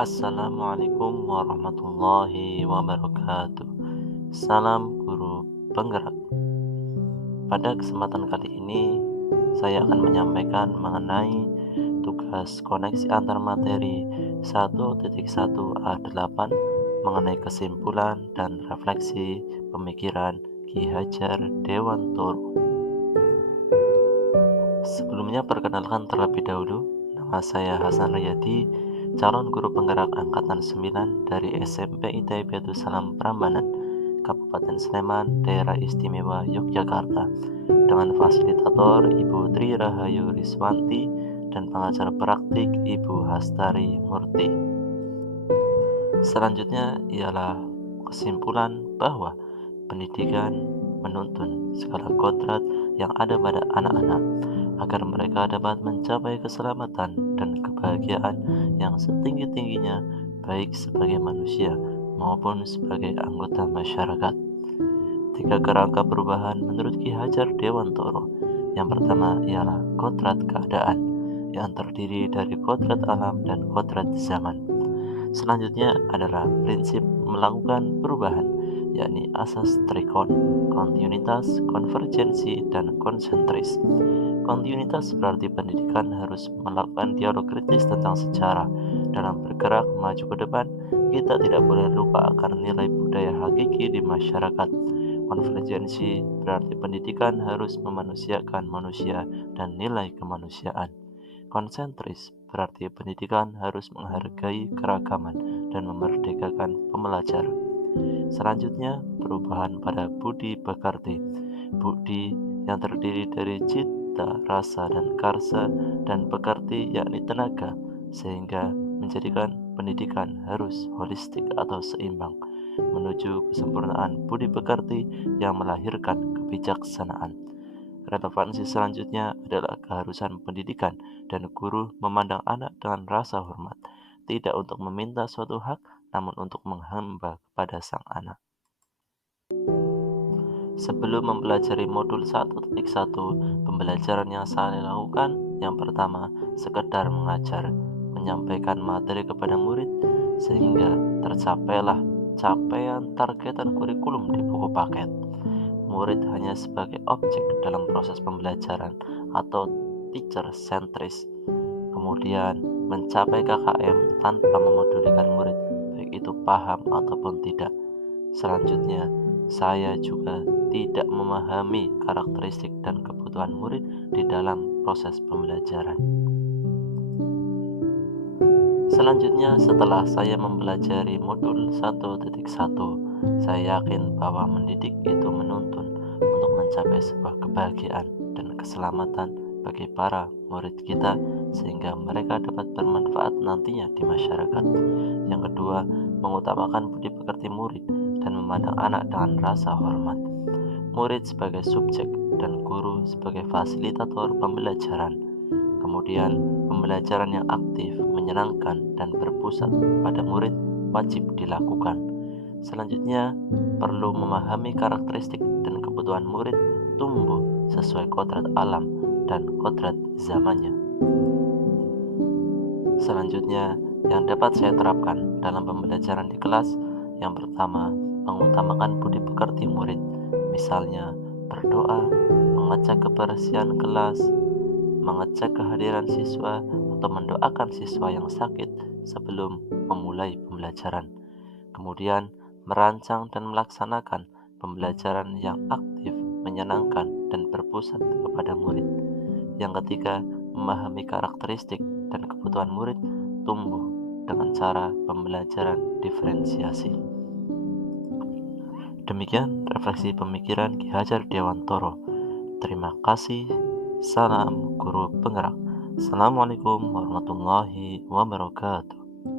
Assalamualaikum warahmatullahi wabarakatuh. Salam guru penggerak. Pada kesempatan kali ini, saya akan menyampaikan mengenai tugas koneksi antar materi 1.1A8 mengenai kesimpulan dan refleksi pemikiran Ki Hajar Dewantoro. Sebelumnya perkenalkan terlebih dahulu, nama saya Hasan Riyadi, calon guru penggerak angkatan 9 dari SMP ITB Salam Prambanan, Kabupaten Sleman, Daerah Istimewa Yogyakarta, dengan fasilitator Ibu Tri Rahayu Riswanti dan pengajar praktik Ibu Hastari Murti. Selanjutnya ialah kesimpulan bahwa pendidikan menuntun segala kodrat yang ada pada anak-anak agar mereka dapat mencapai keselamatan dan kebahagiaan yang setinggi-tingginya, baik sebagai manusia maupun sebagai anggota masyarakat. 3 kerangka perubahan menurut Ki Hajar Dewantoro. Yang pertama ialah kodrat keadaan, yang terdiri dari kodrat alam dan kodrat zaman. Selanjutnya adalah prinsip melakukan perubahan, yakni asas trikon, kontinuitas, konvergensi, dan konsentris. Kontinuitas berarti pendidikan harus melakukan dialog kritis tentang sejarah. Dalam bergerak maju ke depan, kita tidak boleh lupa akan nilai budaya hakiki di masyarakat. Konvergensi berarti pendidikan harus memanusiakan manusia dan nilai kemanusiaan. Konsentris berarti pendidikan harus menghargai keragaman dan memerdekakan pembelajar. Selanjutnya, perubahan pada budi pekerti. Budi yang terdiri dari cita, rasa, dan karsa, dan pekerti yakni tenaga, sehingga menjadikan pendidikan harus holistik atau seimbang, menuju kesempurnaan budi pekerti yang melahirkan kebijaksanaan. Relevansi selanjutnya adalah keharusan pendidikan dan guru memandang anak dengan rasa hormat, tidak untuk meminta suatu hak, namun untuk menghamba kepada sang anak. Sebelum mempelajari modul 1.1, pembelajaran yang saya lakukan yang pertama, sekedar mengajar, menyampaikan materi kepada murid, sehingga tercapailah capaian targetan kurikulum di buku paket. Murid hanya sebagai objek dalam proses pembelajaran atau teacher centris. Kemudian mencapai KKM tanpa memodulikan murid, baik itu paham ataupun tidak. Selanjutnya, saya juga tidak memahami karakteristik dan kebutuhan murid di dalam proses pembelajaran. Selanjutnya, setelah saya mempelajari modul 1.1, saya yakin bahwa mendidik itu menuntun untuk mencapai sebuah kebahagiaan dan keselamatan bagi para murid kita, sehingga mereka dapat bermanfaat nantinya di masyarakat. Yang kedua, mengutamakan budi pekerti murid dan memandang anak dengan rasa hormat. Murid sebagai subjek dan guru sebagai fasilitator pembelajaran. Kemudian, pembelajaran yang aktif, menyenangkan, dan berpusat pada murid wajib dilakukan. Selanjutnya, perlu memahami karakteristik dan kebutuhan murid tumbuh sesuai kodrat alam dan kodrat zamannya. Selanjutnya, yang dapat saya terapkan dalam pembelajaran di kelas, yang pertama, mengutamakan budi pekerti murid, misalnya berdoa, mengecek kebersihan kelas, mengecek kehadiran siswa, atau mendoakan siswa yang sakit sebelum memulai pembelajaran. Kemudian, merancang dan melaksanakan pembelajaran yang aktif, menyenangkan, dan berpusat kepada murid. Yang ketiga, memahami karakteristik dan kebutuhan murid tumbuh dengan cara pembelajaran diferensiasi. Demikian refleksi pemikiran Ki Hajar Dewantoro. Terima kasih. Salam guru penggerak. Assalamualaikum warahmatullahi wabarakatuh.